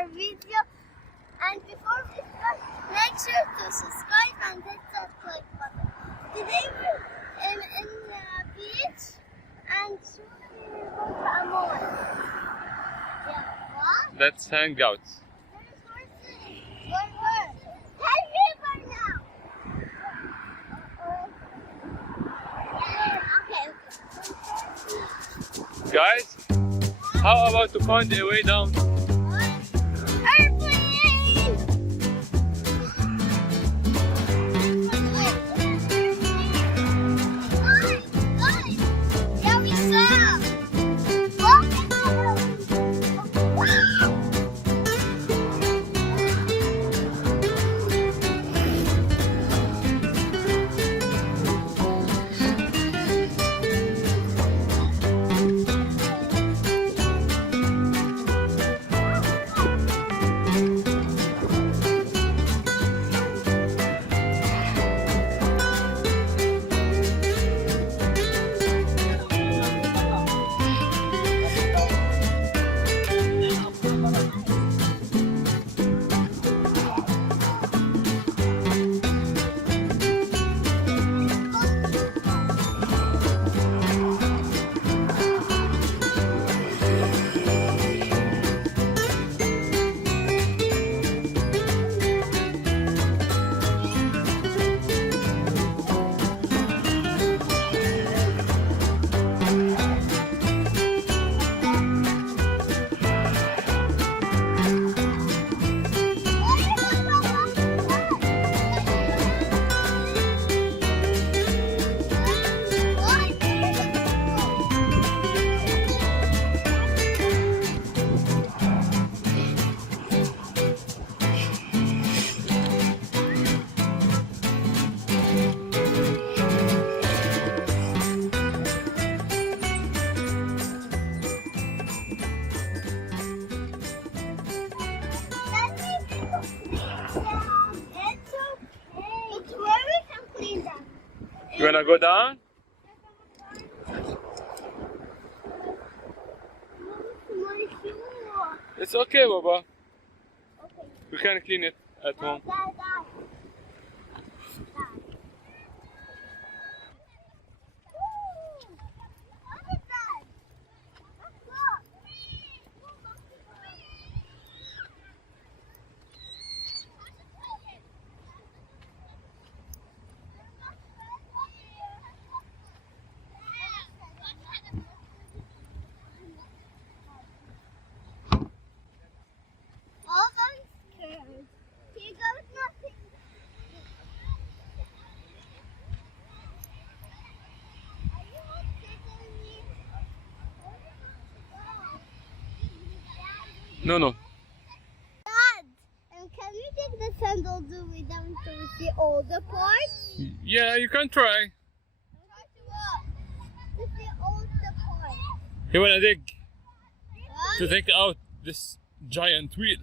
our video. And before we start, make sure to subscribe and hit that like button. Today we're in the beach and soon we're going to a mall. Yeah, what? Let's hang out. There's horses. Where? Tell me by now. Okay. Guys, how about to find a way down? You wanna go down? It's okay, Baba. Okay. We can clean it at home. No. Dad, can we take the sandals all the way down to the older part? Yeah, you can try. This is the older part. You wanna dig Huh? to take out this giant wheel?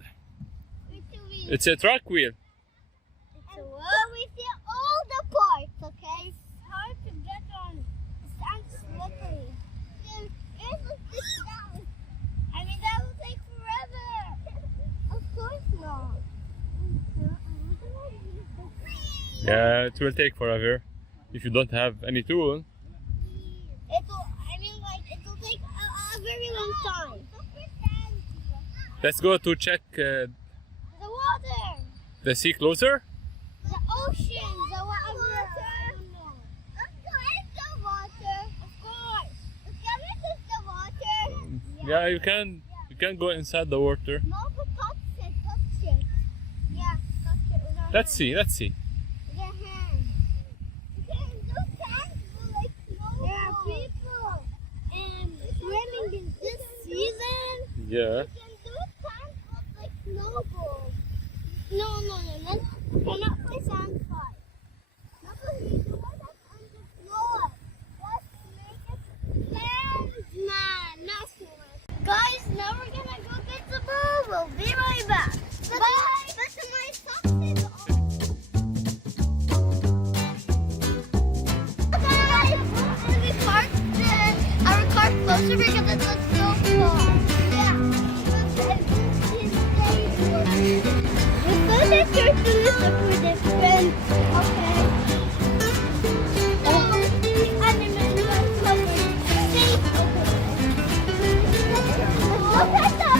With the wheel. It's a truck wheel. It's a what? With the older part, okay? It's hard to get on. It's slippery. I mean, that will take forever. Of course not. Yeah, it will take forever if you don't have any tool. It will take a very long time. Let's go to check The water. the sea closer. The ocean. The water. I don't know. Let's go in the water. Of course. Can we touch the water? Yeah, you can go inside the water. No, but touch it. Yeah, touch it with our Let's see. With your hand. You can do tanks like snowball. There are people swimming in this season. Yeah. You can do tanks like snowballs. No. Cannot play sand fight. No, but we do it on the floor. Let's make it sand, not swim. Guys, now we're gonna go get the ball. We'll be right back. Bye. But my socks is on. Guys, we parked our car closer because it was so far. Yeah. is super different. Okay. So, the animals are covered. See? Look at that.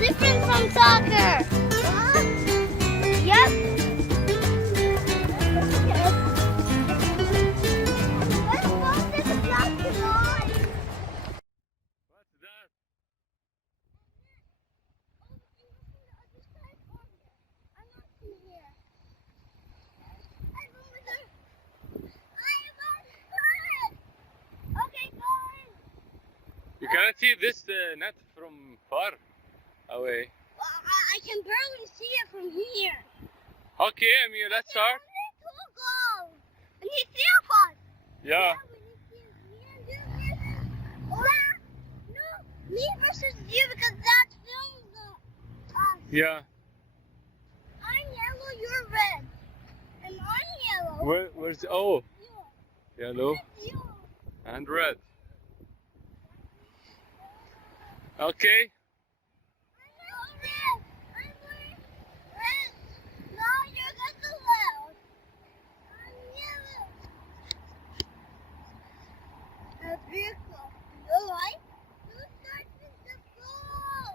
Different from soccer. Yep. Let's go to the basketball. What's that? Okay, guys. You cannot see this net from far away. Well, I can barely see it from here. Okay, Amir, let's start. I need two goals. I need three of us. Yeah. We need me and you. Or, no, me versus you because that's films us. Yeah. I'm yellow, you're red. And I'm yellow. Where's oh, You. yellow You. and red. Okay. I'm red. I'm red. No, you're the left. I'm yellow. That's very cool. You like? You start with the ball.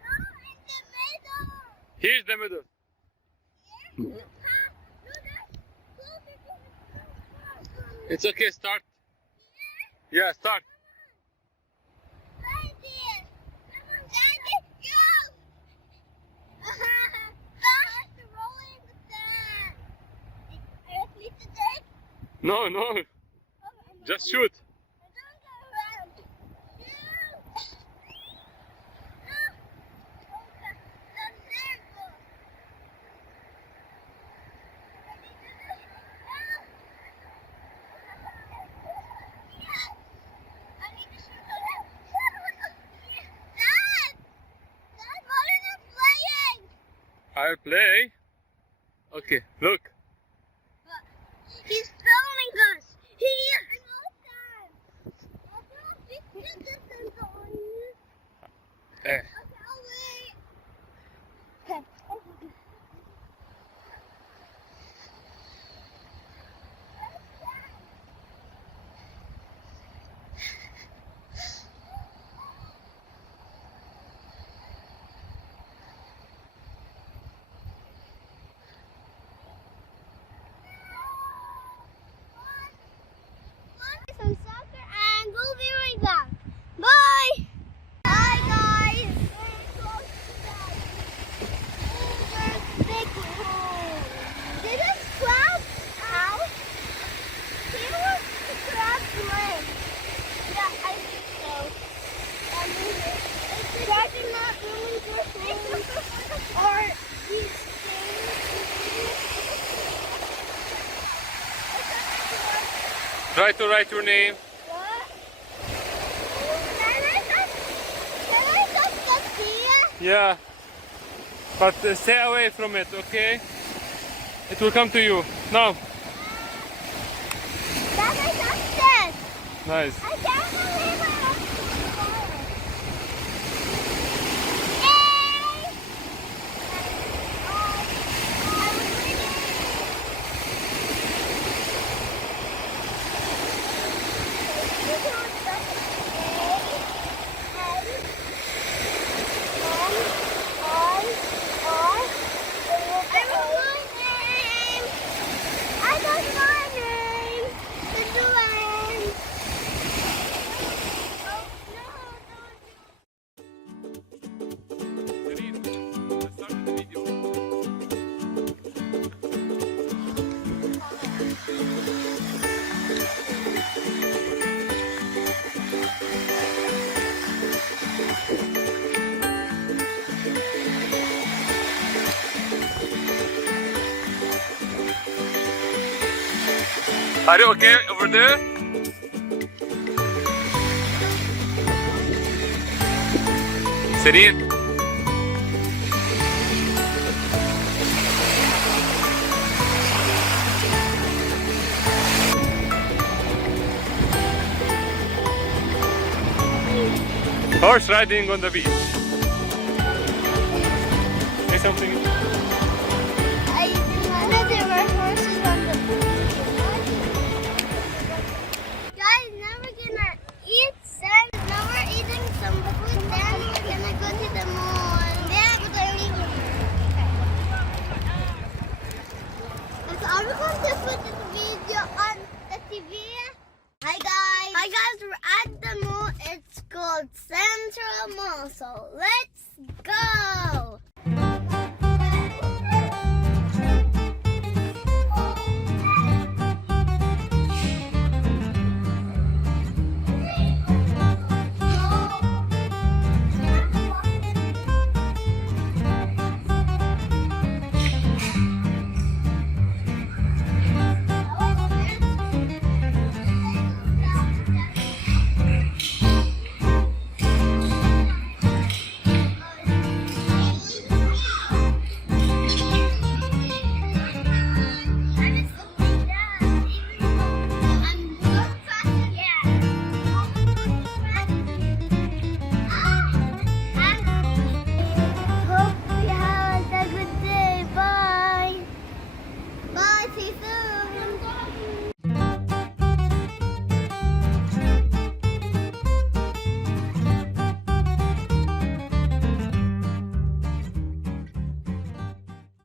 No, in the middle. Here's the middle. Here. No, that's cool because it's so far. It's okay, start. Yeah, start. Right there. Come on, Daddy. Go. Start to roll in the sand. Are you asleep today? No, no. Just shoot. I'll play. Okay, look. He's filming us. Here. Eh. Some soccer and we'll be right back. Bye. Hi guys. Big hole. Did a crab out? Here was the crab's leg. Yeah, I think so. Is Daddy not really good? Or he's Try to write your name. what? Can I touch the sea? Yeah. But stay away from it, okay? It will come to you. Now. That I touched it. Nice. I can't believe I touched it. Yay! I was winning. I got my name. It's the land. Are you okay over there? Serene? Horse riding on the beach. Say something. I didn't know there were horses on the beach. Guys, now we're gonna eat some. Now we're eating some food. Then we're gonna go to the mall. Then we're going to so are we going to put this video on the TV? Hi guys. Hi guys, we're at the mall. It's called Central Mall. So let's